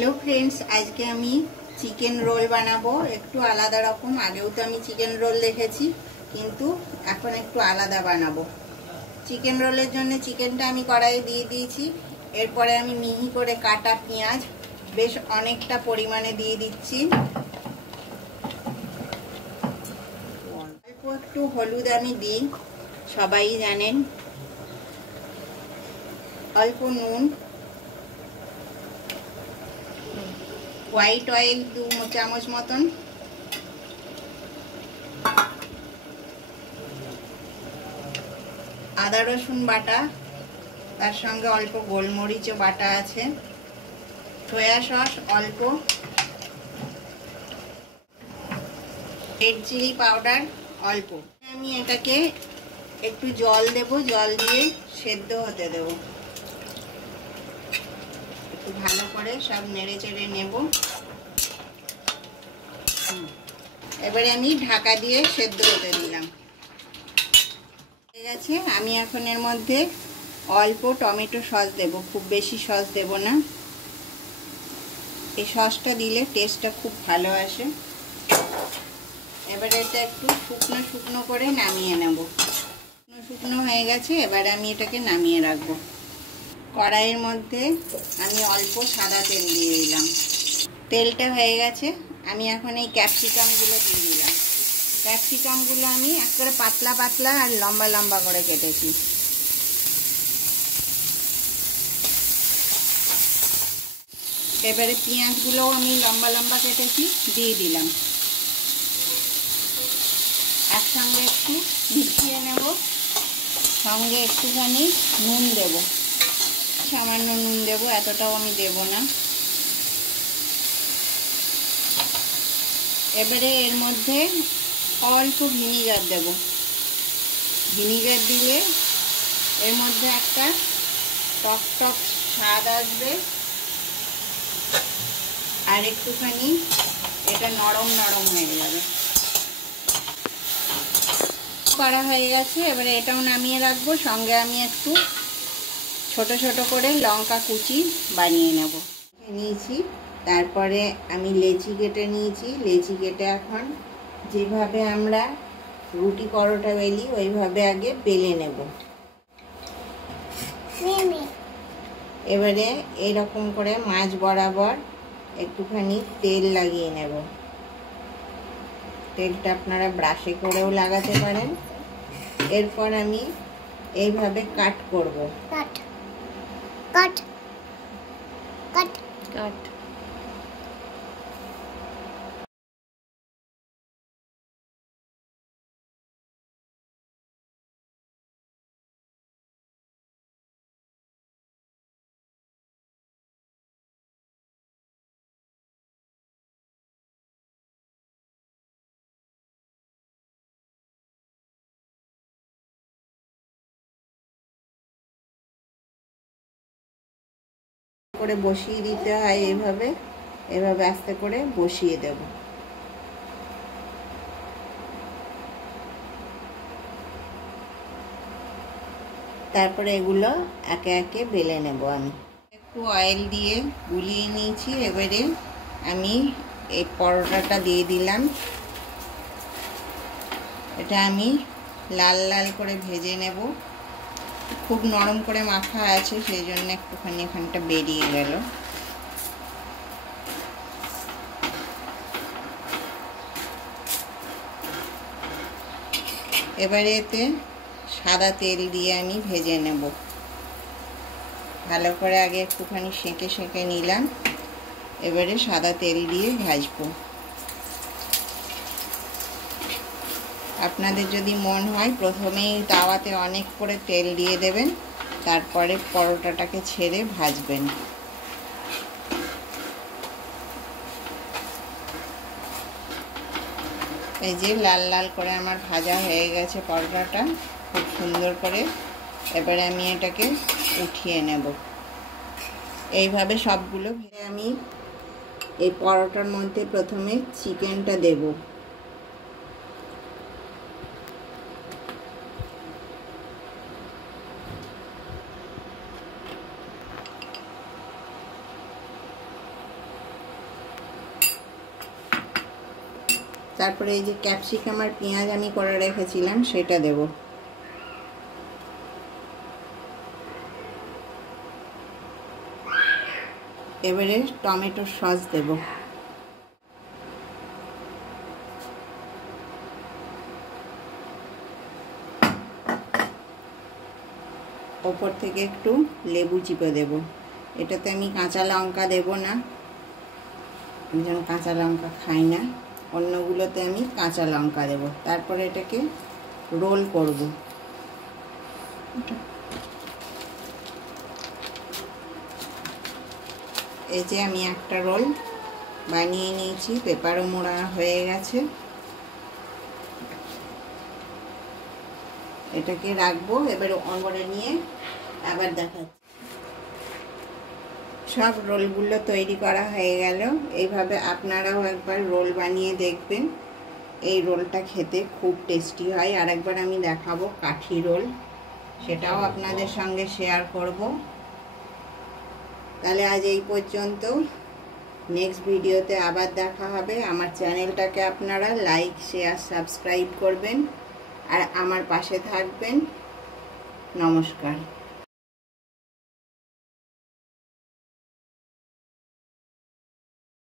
Hello friends, आज के आमी चिकेन रोल बनाबो एकटू आलादा रकम। आगेও तो आमी चिकेन रोल देखेছি, किन्तु এখন একটু আলাদা বানাবো। চিকেন রোলের জন্য চিকেনটা আমি কড়াইয়ে দিয়ে দিয়েছি। এরপরে আমি মিহি করে কাটা পেঁয়াজ বেশ অনেকটা পরিমাণে দিয়ে দিচ্ছি। অল্প একটু হলুদ আমি দিই, সবাই জানেন। অল্প নুন, হোয়াইট অয়েল 2 চামচ মতন, আদা রসুন বাটা, তার সঙ্গে অল্প গোলমরিচও বাটা আছে, সয়া সস অল্প, রেড চিলি পাউডার অল্প। আমি এটাকে একটু জল দেব, জল দিয়ে সেদ্ধ হতে দেব। একটু ভালো করে সব নেড়ে চেড়ে নেব। এবারে আমি ঢাকা দিয়ে সেদ্ধ হতে দিলাম। ঠিক আছে, আমি এখন এর মধ্যে অল্প টমেটো সস দেব, খুব বেশি সস দেব না। এই সসটা দিলে টেস্টটা খুব ভালো আসে। এবারে এটা একটু শুকনো শুকনো করে নামিয়ে নেব। শুকনো শুকনো হয়ে গেছে, এবারে আমি এটাকে নামিয়ে রাখবো। কড়াইয়ের মধ্যে আমি অল্প সাদা তেল দিয়ে দিলাম। তেলটা হয়ে গেছে, আমি এখন এই ক্যাপসিকামগুলো দিয়ে দিলাম। ক্যাপসিকামগুলো আমি একেবারে পাতলা পাতলা আর লম্বা লম্বা করে কেটেছি। এবারে পেঁয়াজগুলোও আমি লম্বা লম্বা কেটেছি, দিয়ে দিলাম। একসঙ্গে একটু মিশিয়ে নেব, সঙ্গে একটুখানি নুন দেব, সামান্য নুন দেব, এতটাও আমি দেব না। এবারে এর মধ্যে অল্প ভিনিগার দেব। ভিনিগার দিলে এর মধ্যে একটা টক টক স্বাদ আসবে, আর একটুখানি এটা নরম নরম হয়ে যাবে। করা হয়ে গেছে, এবারে এটাও নামিয়ে রাখবো। সঙ্গে আমি একটু ছোট ছোট করে লঙ্কা কুচি বানিয়ে নেব। নিয়েছি, তারপরে আমি লেচি কেটে নিয়েছি। লেচি কেটে এখন যেভাবে আমরা রুটি পরোটা বেলি ওইভাবে আগে বেলে নেব। এবারে এইরকম করে মাঝ বরাবর একটুখানি তেল লাগিয়ে নেব। তেলটা আপনারা ব্রাশে করেও লাগাতে পারেন। এরপর আমি এইভাবে কাট করব। কাট কাট কাট কাট। করে বসিয়ে দিতে হয়, এইভাবে এভাবে আস্তে করে বসিয়ে দেব। তারপরে এগুলো একে একে বেলে নেব। আমি একটু অয়েল দিয়ে গুলিয়ে নিয়েছি। এবারে আমি এই পরোটাটা দিয়ে দিলাম। এটা আমি লাল লাল করে ভেজে নেব। খুব নরম করে মাখা আছে, সেই জন্য একটুখানি এখানটা বেরিয়ে গেল। এবারে এতে সাদা তেল দিয়ে আমি ভেজে নেব। ভালো করে আগে একটুখানি সেঁকে সেঁকে নিলাম। এবারে সাদা তেল দিয়ে ভাজবো। আপনাদের যদি মন হয় প্রথমেই তাওয়াতে অনেক করে তেল দিয়ে দেবেন, তারপরে পরোটাটাকে ছেড়ে ভাজবেন। এই যে লাল লাল করে আমার ভাজা হয়ে গেছে পরোটাটা খুব সুন্দর করে। এবারে আমি এটাকে উঠিয়ে নেব। এইভাবে সবগুলো ভেজে আমি এই পরোটার মধ্যে প্রথমে চিকেনটা দেব। তারপরে এই যে ক্যাপসিকাম আর পেঁয়াজ আমি করে রেখেছিলাম সেটা দেব। এবারে টমেটো সস দেব। ওপর থেকে একটু লেবু চিপে দেব। এটাতে আমি কাঁচা লঙ্কা দেব না, আমি যেন কাঁচা লঙ্কা খাই না। অন্যগুলোতে আমি কাঁচা লঙ্কা দেব। তারপরে এটাকে রোল করব। এই যে আমি একটা রোল বানিয়ে নিয়েছি, পেপারও মোড়া হয়ে গেছে। এটাকে রাখবো। এবারে অনবরে নিয়ে আবার দেখাচ্ছি। সব রোলগুলো তৈরি করা হয়ে গেল। এইভাবে আপনারাও একবার রোল বানিয়ে দেখবেন। এই রোলটা খেতে খুব টেস্টি হয়। আর একবার আমি দেখাবো কাঠি রোল, সেটাও আপনাদের সঙ্গে শেয়ার করব। তাহলে আজ এই পর্যন্ত। নেক্সট ভিডিওতে আবার দেখা হবে। আমার চ্যানেলটাকে আপনারা লাইক, শেয়ার, সাবস্ক্রাইব করবেন আর আমার পাশে থাকবেন। নমস্কার।